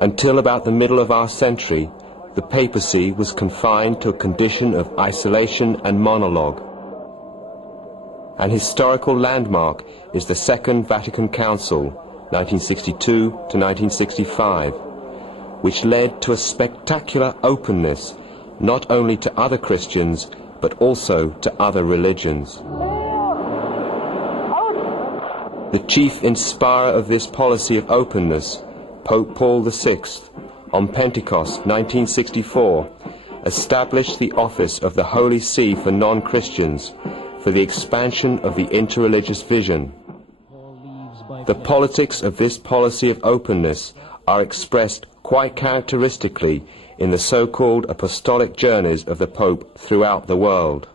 Until about the middle of our century, the papacy was confined to a condition of isolation and monologue. An historical landmark is the Second Vatican Council, 1962 to 1965, which led to a spectacular openness not only to other Christians but also to other religions. The chief inspirer of this policy of openness, Pope Paul VI, on Pentecost 1964, established the office of the Holy See for non-Christians for the expansion of the interreligious vision. The politics of this policy of openness are expressed quite characteristically in the so-called apostolic journeys of the Pope throughout the world.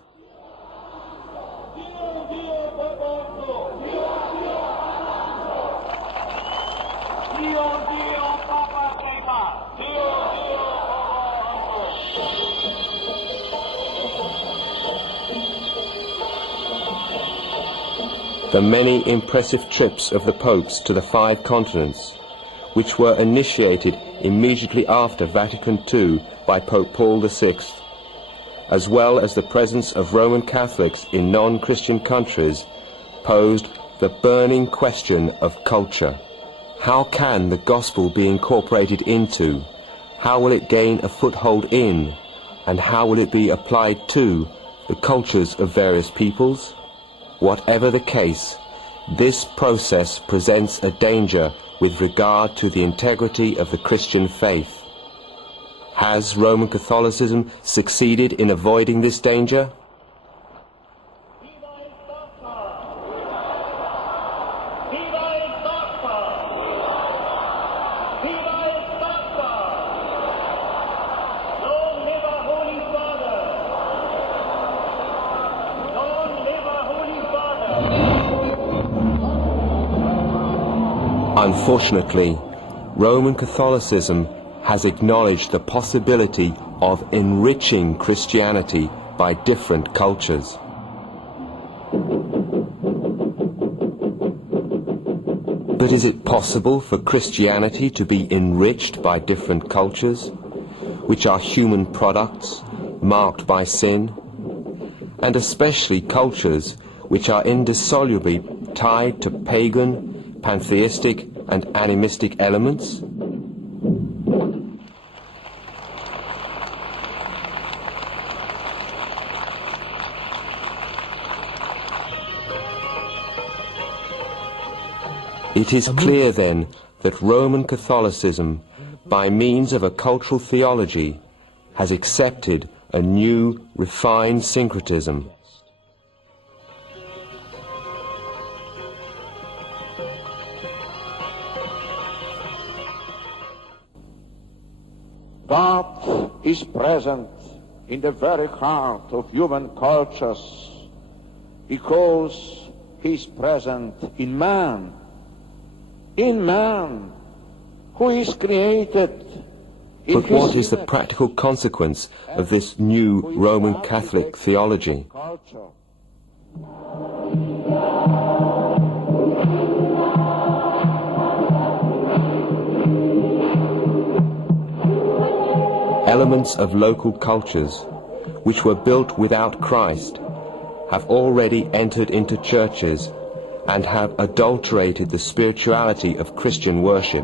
The many impressive trips of the popes to the 5 continents, which were initiated immediately after Vatican II by Pope Paul VI, as well as the presence of Roman Catholics in non-Christian countries, posed the burning question of culture. How can the gospel be incorporated into, how will it gain a foothold in, and how will it be applied to the cultures of various peoples? Whatever the case, this process presents a danger with regard to the integrity of the Christian faith. Has Roman Catholicism succeeded in avoiding this danger? Unfortunately, Roman Catholicism has acknowledged the possibility of enriching Christianity by different cultures. But is it possible for Christianity to be enriched by different cultures, which are human products, marked by sin, and especially cultures which are indissolubly tied to pagan, pantheistic, and animistic elements? It is clear then that Roman Catholicism, by means of a cultural theology, has accepted a new, refined syncretism. God is present in the very heart of human cultures because He is present in man who is created in But what is the practical consequence of this new Roman Catholic theology? Elements of local cultures, which were built without Christ, have already entered into churches and have adulterated the spirituality of Christian worship.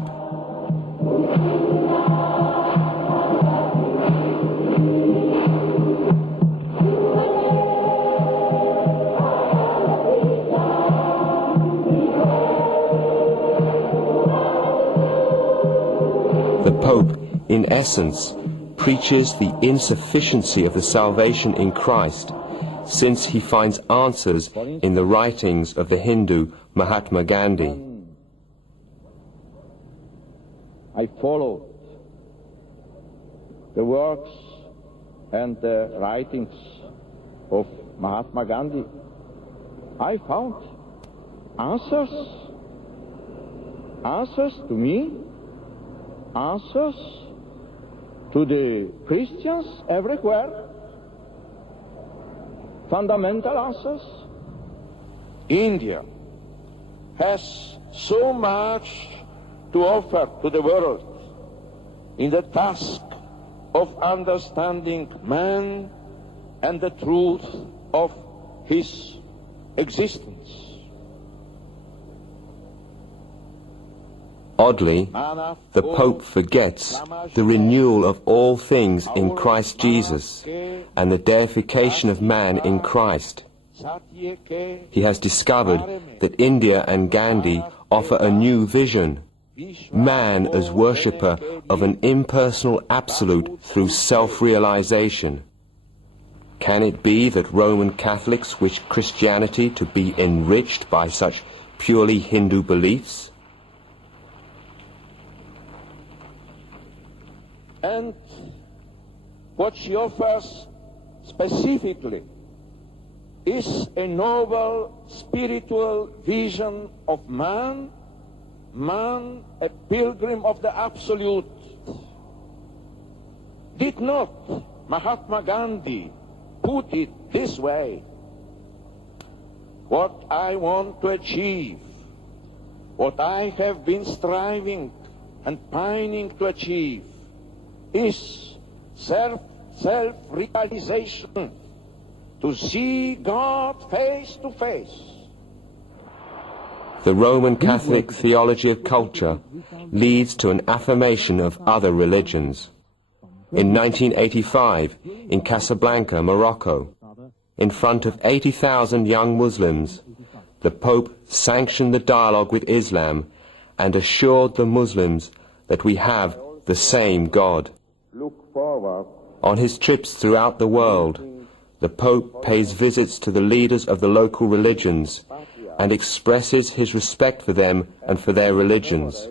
The Pope, in essence, preaches the insufficiency of the salvation in Christ, since he finds answers in the writings of the Hindu Mahatma Gandhi. I followed the works and the writings of Mahatma Gandhi. I found answers to me, answers to the Christians everywhere, fundamental answers. India has so much to offer to the world. in the task of understanding man and the truth of his existence. Oddly, the Pope forgets the renewal of all things in Christ Jesus and the deification of man in Christ. He has discovered that India and Gandhi offer a new vision, man as worshipper of an impersonal absolute through self-realization. Can it be that Roman Catholics wish Christianity to be enriched by such purely Hindu beliefs? And what she offers specifically is a noble spiritual vision of man, a pilgrim of the absolute. Did not Mahatma Gandhi put it this way? What I want to achieve, what I have been striving and pining to achieve, is self-realization, to see God face to face. The Roman Catholic theology of culture leads to an affirmation of other religions. In 1985, in Casablanca, Morocco, in front of 80,000 young Muslims, the Pope sanctioned the dialogue with Islam and assured the Muslims that we have the same God. On his trips throughout the world, the Pope pays visits to the leaders of the local religions and expresses his respect for them and for their religions.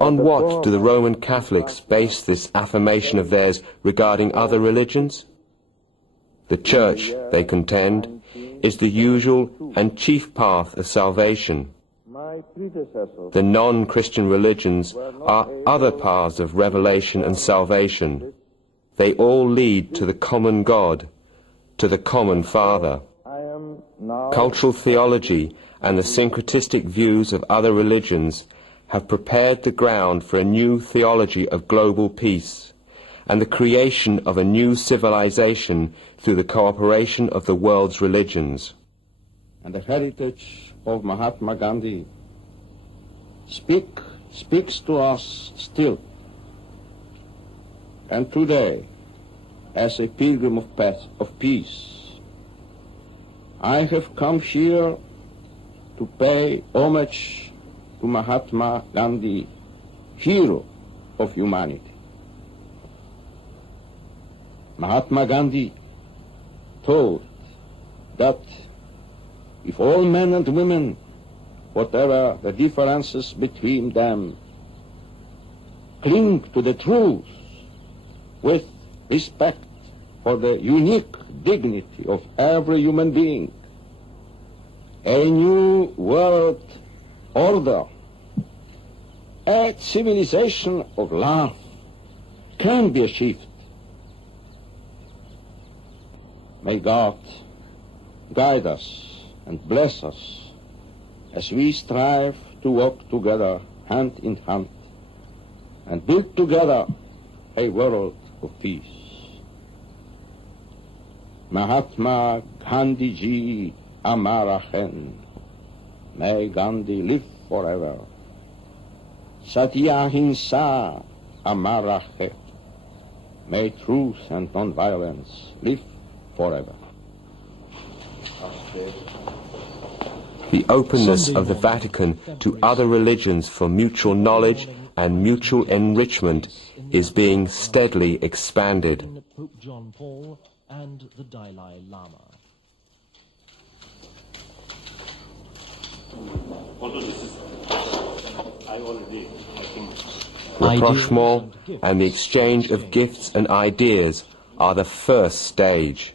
On what do the Roman Catholics base this affirmation of theirs regarding other religions? The Church, they contend, is the usual and chief path of salvation. The non-Christian religions are other paths of revelation and salvation. They all lead to the common God, to the common Father. Cultural theology and the syncretistic views of other religions have prepared the ground for a new theology of global peace and the creation of a new civilization through the cooperation of the world's religions. And the heritage of Mahatma Gandhi speaks to us still. And today, as a pilgrim of peace, I have come here to pay homage to Mahatma Gandhi, hero of humanity. Mahatma Gandhi taught that if all men and women, whatever the differences between them, cling to the truth with respect for the unique dignity of every human being, a new world order, a civilization of love can be achieved. May God guide us and bless us as we strive to walk together hand in hand and build together a world of peace. Mahatma Gandhi Ji Amar Rahe. May Gandhi live forever. Satya Ahimsa Amar Rahe. May truth and non-violence live forever. The openness of the Vatican to other religions for mutual knowledge and mutual enrichment is being steadily expanded. Pope Ioan Paul and the Dalai Lama. Rapprochement and the exchange of gifts and ideas are the first stage.